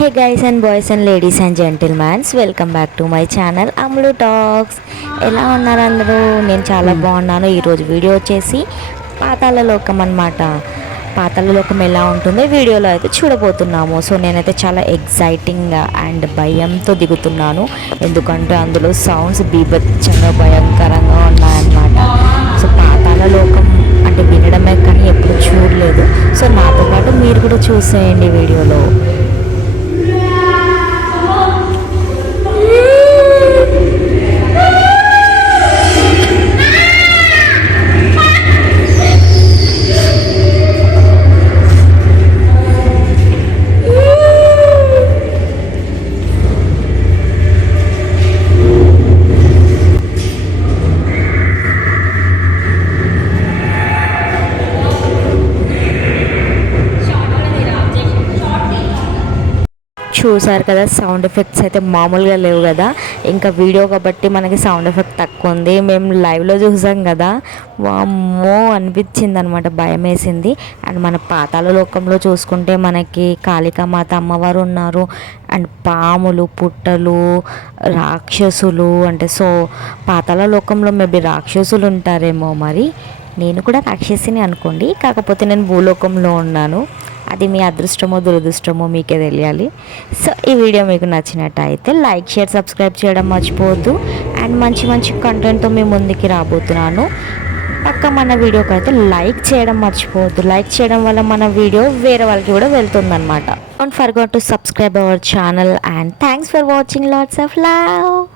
Hey guys and boys and ladies and gentlemans welcome back to my channel Amlu talks ఎలా ఉన్నారు అందరూ? నేను చాలా బాగున్నాను. ఈరోజు వీడియో వచ్చేసి పాతాళ లోకం అనమాట పాతాళ లోకం ఎలా ఉంటుందో వీడియోలో అయితే చూడబోతున్నాము. సో నేనైతే చాలా ఎగ్జైటింగ్గా అండ్ భయంతో దిగుతున్నాను. ఎందుకంటే అందులో సౌండ్స్ బీభత్సంగా భయంకరంగా ఉన్నాయన్నమాట. సో పాతాళ లోకం అంటే వినడమే కానీ ఎప్పుడు చూడలేదు. సో నాతో పాటు మీరు కూడా చూసేయండి వీడియోలో. చూసారు కదా సౌండ్ ఎఫెక్ట్స్ అయితే మామూలుగా లేవు కదా. ఇంకా వీడియో కాబట్టి మనకి సౌండ్ ఎఫెక్ట్ తక్కువ ఉంది. మేము లైవ్లో చూసాం కదా. వామ్మో అనిపించింది అనమాట భయం వేసింది. అండ్ మన పాతాల లోకంలో చూసుకుంటే మనకి కాళికామాత అమ్మవారు ఉన్నారు. అండ్ పాములు పుట్టలు రాక్షసులు అంటే సో పాతాల లోకంలో మేబీ రాక్షసులు ఉంటారేమో మరి. నేను కూడా రాక్షసిని అనుకోండి. కాకపోతే నేను భూలోకంలో ఉన్నాను. అది మీ అదృష్టమో దురదృష్టమో మీకే తెలియాలి. సో ఈ వీడియో మీకు నచ్చినట్టయితే లైక్ షేర్ సబ్స్క్రైబ్ చేయడం మర్చిపోవద్దు. అండ్ మంచి మంచి కంటెంట్తో మీ ముందుకి రాబోతున్నాను. పక్క మన వీడియోకి అయితే లైక్ చేయడం మర్చిపోవద్దు. లైక్ చేయడం వల్ల మన వీడియో వేరే వాళ్ళకి కూడా వెళ్తుందన్నమాట. Don't forgot to subscribe our channel and thanks for watching lots of love